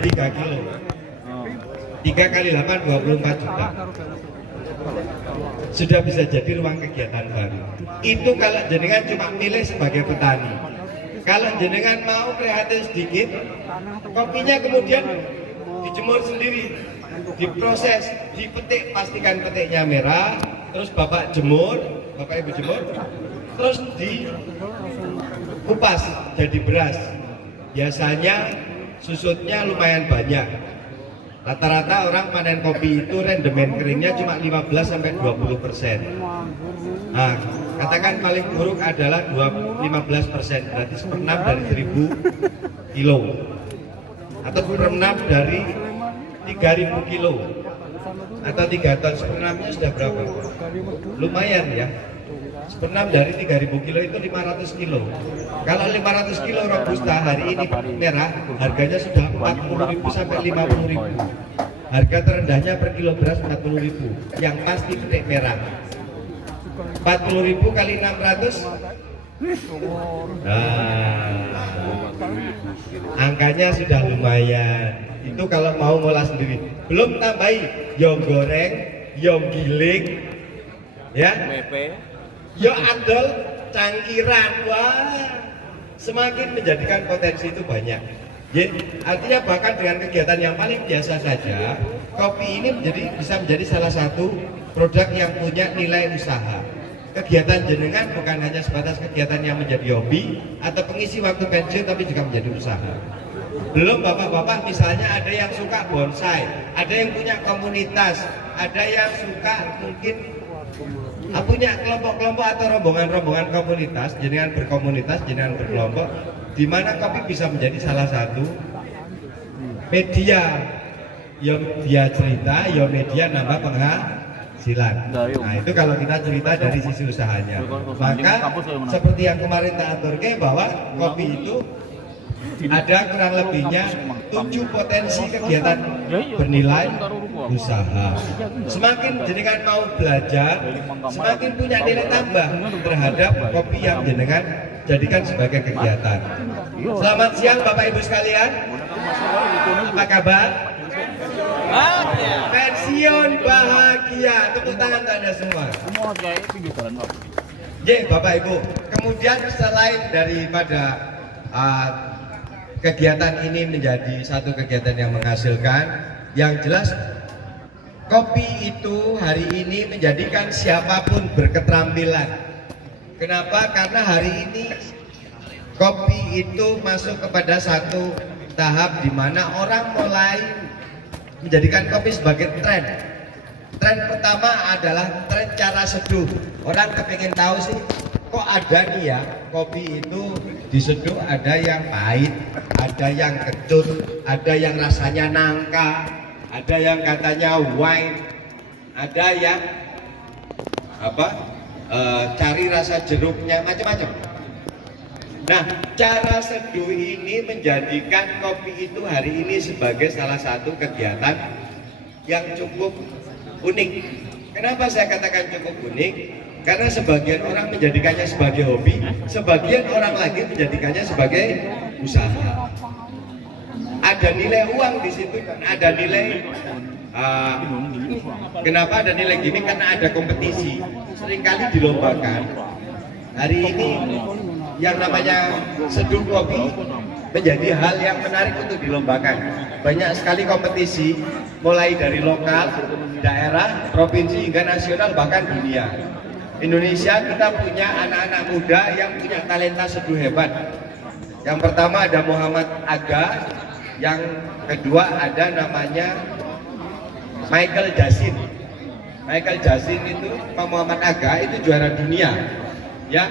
3 kilo. 3 kali 8 24 juta. Sudah bisa jadi ruang kegiatan baru. Itu kalau jenengan cuma milih sebagai petani. Kalau jenengan mau kreatif sedikit, kopinya kemudian dijemur sendiri, diproses, dipetik, pastikan petiknya merah, terus bapak jemur, bapak ibu jemur, terus dikupas jadi beras. Biasanya susutnya lumayan banyak. Rata-rata orang panen kopi itu rendemen keringnya cuma 15-20%. Nah, katakan paling buruk adalah 15%, berarti 1/6 dari 1000 kilo atau 1/6 dari 3000 kilo atau 3 ton. 1/6-nya sudah berapa? Lumayan ya. 1/6 dari 3000 kilo itu 500 kilo. Kalau 500 kilo robusta hari ini merah, harganya sudah 40.000 sampai 50.000. Harga terendahnya per kilo beras 40.000. Yang pasti petik merah. 40.000 kali 600. Nah, angkanya sudah lumayan. Itu kalau mau ngolah sendiri. Belum tambahi yong goreng, yong giling, ya. Yo adol cangkiran, wah, semakin menjadikan potensi itu banyak. Ya, artinya bahkan dengan kegiatan yang paling biasa saja, kopi ini bisa menjadi salah satu produk yang punya nilai usaha. Kegiatan jenengan bukan hanya sebatas kegiatan yang menjadi hobi atau pengisi waktu pensiun, tapi juga menjadi usaha. Belum bapak-bapak misalnya ada yang suka bonsai, ada yang punya komunitas, ada yang suka mungkin punya kelompok-kelompok atau rombongan-rombongan komunitas, jenengan berkomunitas, jenengan berkelompok, di mana kopi bisa menjadi salah satu media, ya dia cerita, ya media nambah penghasilan. Nah itu kalau kita cerita dari sisi usahanya, maka seperti yang kemarin tak aturke bahwa kopi itu ada kurang lebihnya 7 potensi kegiatan bernilai usaha. Semakin jenengan mau belajar, semakin punya nilai tambah terhadap kopi yang jenengan jadikan sebagai kegiatan. Selamat siang Bapak Ibu sekalian. Apa kabar? Pensiun bahagia. Tepuk tangan untuk Anda semua. Bapak Ibu. Kemudian selain daripada kegiatan ini menjadi satu kegiatan yang menghasilkan, yang jelas kopi itu hari ini menjadikan siapapun berketerampilan. Kenapa? Karena hari ini kopi itu masuk kepada satu tahap di mana orang mulai menjadikan kopi sebagai tren. Tren pertama adalah tren cara seduh. Orang kepingin tahu sih, kok ada nih ya kopi itu diseduh, ada yang pahit, ada yang kecut, ada yang rasanya nangka, ada yang katanya wine, ada yang cari rasa jeruknya, macam-macam. Nah, cara seduh ini menjadikan kopi itu hari ini sebagai salah satu kegiatan yang cukup unik. Kenapa saya katakan cukup unik? Karena sebagian orang menjadikannya sebagai hobi, sebagian orang lagi menjadikannya sebagai usaha. Ada nilai uang di situ, ada nilai. Kenapa ada nilai gini? Karena ada kompetisi. Seringkali dilombakan. Hari ini yang namanya seduh kopi menjadi hal yang menarik untuk dilombakan. Banyak sekali kompetisi, mulai dari lokal, daerah, provinsi hingga nasional, bahkan dunia. Indonesia kita punya anak-anak muda yang punya talenta seduh hebat. Yang pertama ada Muhammad Aga, yang kedua ada namanya Michael Jasin. Michael Jasin itu, Muhammad Aga itu juara dunia, ya,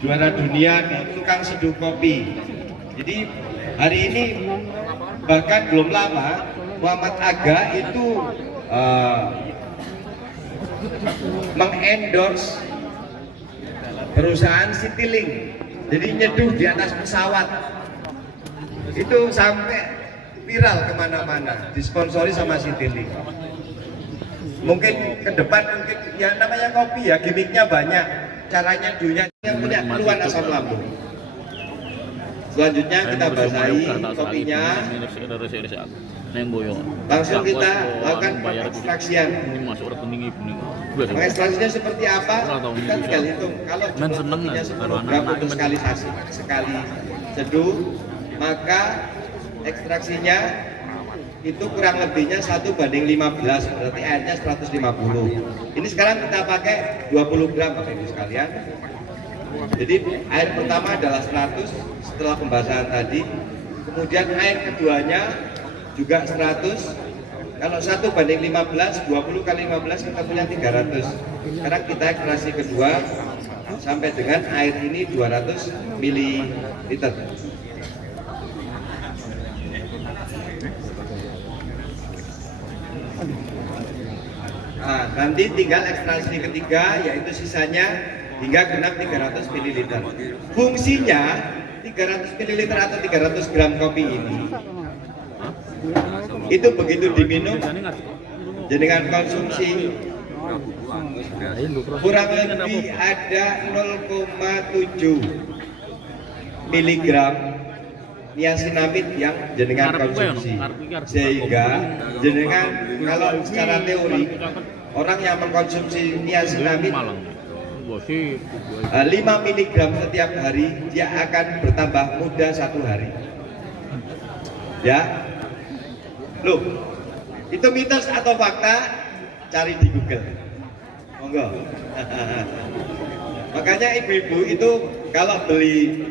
juara dunia di tukang seduh kopi. Jadi hari ini bahkan belum lama Muhammad Aga itu mengendorse perusahaan Citylink, jadi nyeduh di atas pesawat itu sampai viral kemana-mana, disponsori sama Citylink. Mungkin ke depan mungkin ya namanya kopi ya, gimmicknya banyak, caranya dunia yang punya keluhan asam lambung. Selanjutnya kita basahi kopinya. Langsung kita lakukan pengekstraksian. Pengekstraksinya seperti apa? Kita tinggal hitung. Kalau jumlah kopinya 10 gram untuk sekali seduh, maka ekstraksinya itu kurang lebihnya 1:15, berarti airnya 150. Ini sekarang kita pakai 20 gram Bapak Ibu sekalian. Jadi air pertama adalah 100 setelah pembasahan tadi, kemudian air keduanya juga 100. Kalau 1:15, 20 kali 15 kita punya 300. Sekarang kita ekstraksi kedua sampai dengan air ini 200 ml. Nah, nanti tinggal ekstraksi ketiga, yaitu sisanya hingga genap 300 ml. Fungsinya 300 ml atau 300 gram kopi ini itu begitu diminum dengan konsumsi kurang lebih ada 0,7 mg niasinamid yang jenengan konsumsi, sehingga jenengan kalau secara teori orang yang mengkonsumsi niasinamid 5 mg setiap hari, dia akan bertambah muda 1 hari. Ya, loh, itu mitos atau fakta? Cari di Google, monggo. Makanya ibu-ibu itu kalau beli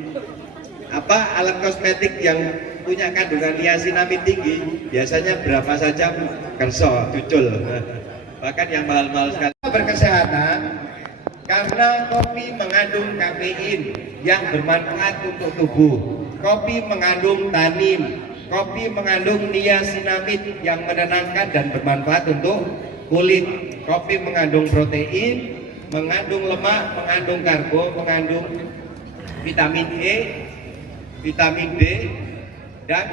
alat kosmetik yang punya kandungan niasinamid tinggi, biasanya berapa saja kerso, cucul. Bahkan yang mahal-mahal sekali. Berkesehatan karena kopi mengandung kafein yang bermanfaat untuk tubuh. Kopi mengandung tanin, kopi mengandung niasinamid yang menenangkan dan bermanfaat untuk kulit. Kopi mengandung protein, mengandung lemak, mengandung karbo, mengandung vitamin E, vitamin D, dan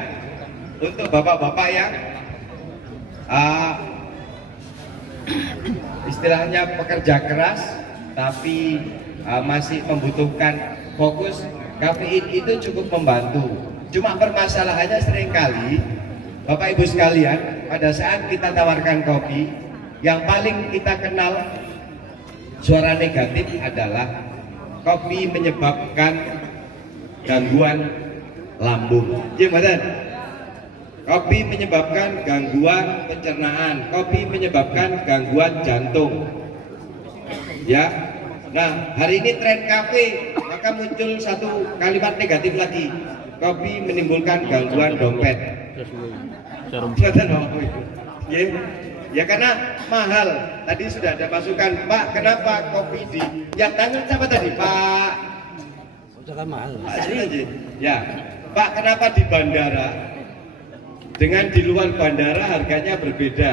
untuk bapak-bapak yang istilahnya pekerja keras tapi masih membutuhkan fokus, kafein itu cukup membantu. Cuma permasalahannya seringkali Bapak Ibu sekalian, pada saat kita tawarkan kopi, yang paling kita kenal suara negatif adalah kopi menyebabkan gangguan lambung. Gimana? Kopi menyebabkan gangguan pencernaan, kopi menyebabkan gangguan jantung. Ya. Nah, hari ini tren kafe, maka muncul satu kalimat negatif lagi. Kopi menimbulkan gangguan dompet. Ya karena mahal. Tadi sudah ada masukan, Pak, kenapa kopi di yang tangan siapa tadi, Pak? Mahal. Ya, Pak, kenapa di bandara dengan di luar bandara harganya berbeda?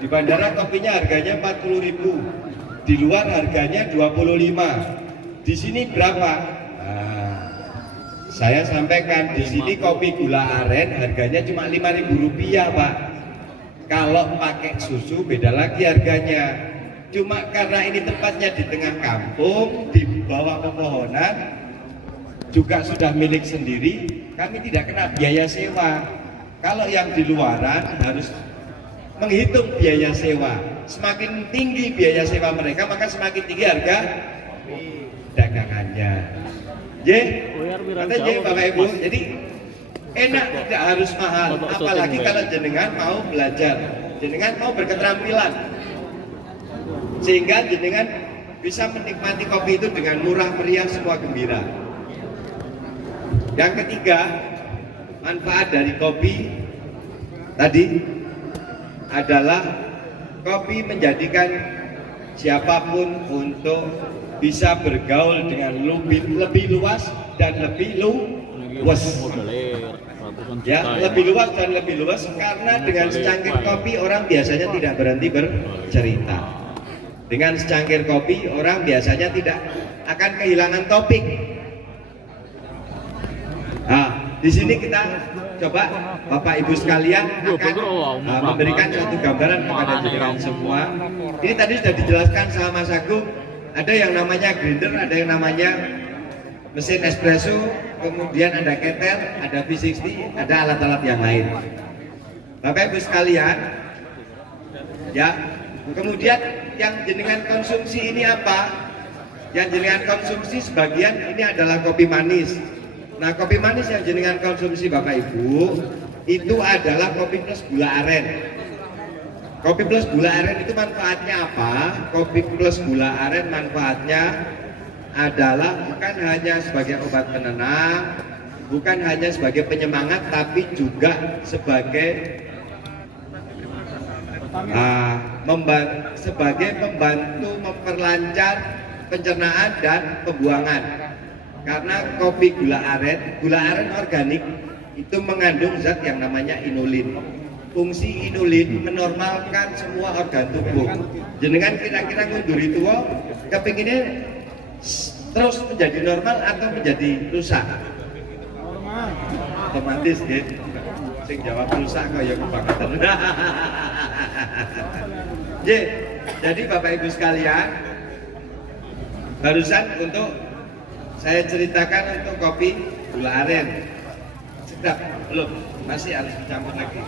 Di bandara kopinya harganya 40.000, di luar harganya 25. Di sini berapa? Nah, saya sampaikan di sini kopi gula aren harganya cuma 5.000 rupiah, Pak. Kalau pakai susu beda lagi harganya. Cuma karena ini tempatnya di tengah kampung, di bawah pepohonan, juga sudah milik sendiri, kami tidak kena biaya sewa. Kalau yang di luaran harus menghitung biaya sewa. Semakin tinggi biaya sewa mereka, maka semakin tinggi harga dagangannya. Kata Bapak Ibu, jadi enak, tidak harus mahal. Apalagi kalau jenengan mau belajar, jenengan mau berketerampilan, sehingga jenengan bisa menikmati kopi itu dengan murah meriah, semua gembira. Yang ketiga, manfaat dari kopi tadi adalah kopi menjadikan siapapun untuk bisa bergaul dengan lebih luas dan lebih luas. Ya, lebih luas dan lebih luas, karena dengan secangkir kopi orang biasanya tidak berhenti bercerita. Dengan secangkir kopi orang biasanya tidak akan kehilangan topik. Nah, di sini kita coba Bapak Ibu sekalian akan memberikan satu gambaran kepada jenengan semua. Ini tadi sudah dijelaskan sama Mas Agung, ada yang namanya grinder, ada yang namanya mesin espresso, kemudian ada keter, ada V60, ada alat-alat yang lain. Bapak Ibu sekalian, ya. Kemudian yang jenengan konsumsi ini apa? Yang jenengan konsumsi sebagian ini adalah kopi manis. Nah, kopi manis yang jenengan konsumsi Bapak Ibu itu adalah kopi plus gula aren. Kopi plus gula aren itu manfaatnya apa? Kopi plus gula aren manfaatnya adalah bukan hanya sebagai obat penenang, bukan hanya sebagai penyemangat, tapi juga sebagai sebagai pembantu memperlancar pencernaan dan pembuangan. Karena kopi gula aren organik itu mengandung zat yang namanya inulin. Fungsi inulin menormalkan semua organ tubuh. Jenengan kira-kira ngunduri tua, kepinginnya terus menjadi normal atau menjadi rusak? Normal. Otomatis gitu. Sing jawab rusak kok ya kebangetan. Jadi Bapak Ibu sekalian, barusan untuk saya ceritakan untuk kopi gula aren. Sedap, belum? Masih harus dicampur lagi.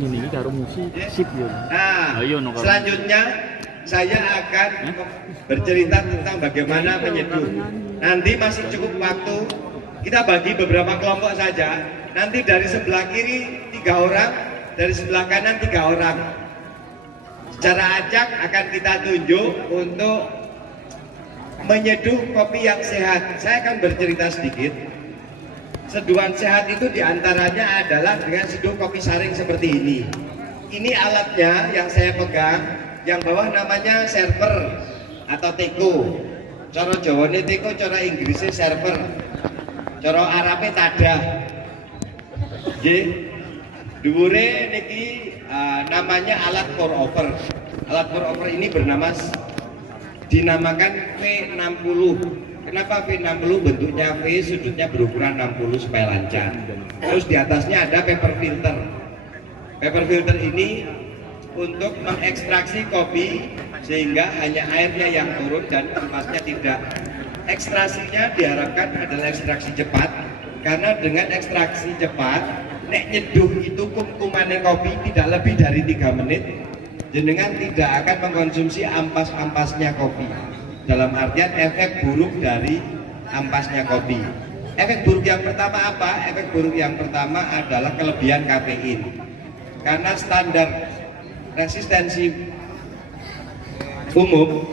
Ini karo musik sip ya. Nah, selanjutnya saya akan bercerita tentang bagaimana menyeduh. Nanti masih cukup waktu, kita bagi beberapa kelompok saja. Nanti dari sebelah kiri 3 orang, dari sebelah kanan 3 orang. Secara acak akan kita tunjuk untuk menyeduh kopi yang sehat. Saya akan bercerita sedikit. Seduhan sehat itu diantaranya adalah dengan seduh kopi saring seperti ini. Ini alatnya yang saya pegang, yang bawah namanya server atau teko. Cara Jawane teko, cara Inggrisnya server, cara Arabe tadah. Dhuwure niki namanya alat pour over. Alat pour over ini dinamakan V60. Kenapa V60? Bentuknya V, sudutnya berukuran 60 supaya lancar. Terus di atasnya ada paper filter. Paper filter ini untuk mengekstraksi kopi sehingga hanya airnya yang turun dan ampasnya tidak. Ekstraksinya diharapkan adalah ekstraksi cepat, karena dengan ekstraksi cepat, nek nyeduh itu kumkumannya kopi tidak lebih dari 3 menit, jenengan tidak akan mengkonsumsi ampas-ampasnya kopi. Dalam artian efek buruk dari ampasnya kopi. Efek buruk yang pertama apa? Efek buruk yang pertama adalah kelebihan kafein. Karena standar resistensi umum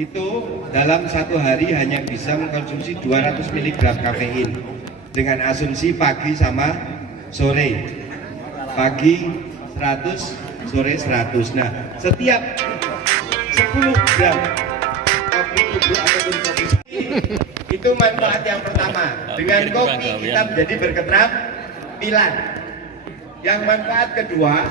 itu dalam 1 hari hanya bisa mengkonsumsi 200 mg kafein dengan asumsi pagi sama sore. Pagi 100, sore 100. Nah, setiap 10 gram kopi tubuh ataupun kopi itu manfaat yang pertama. Dengan kopi kita menjadi berketerampilan. Yang manfaat kedua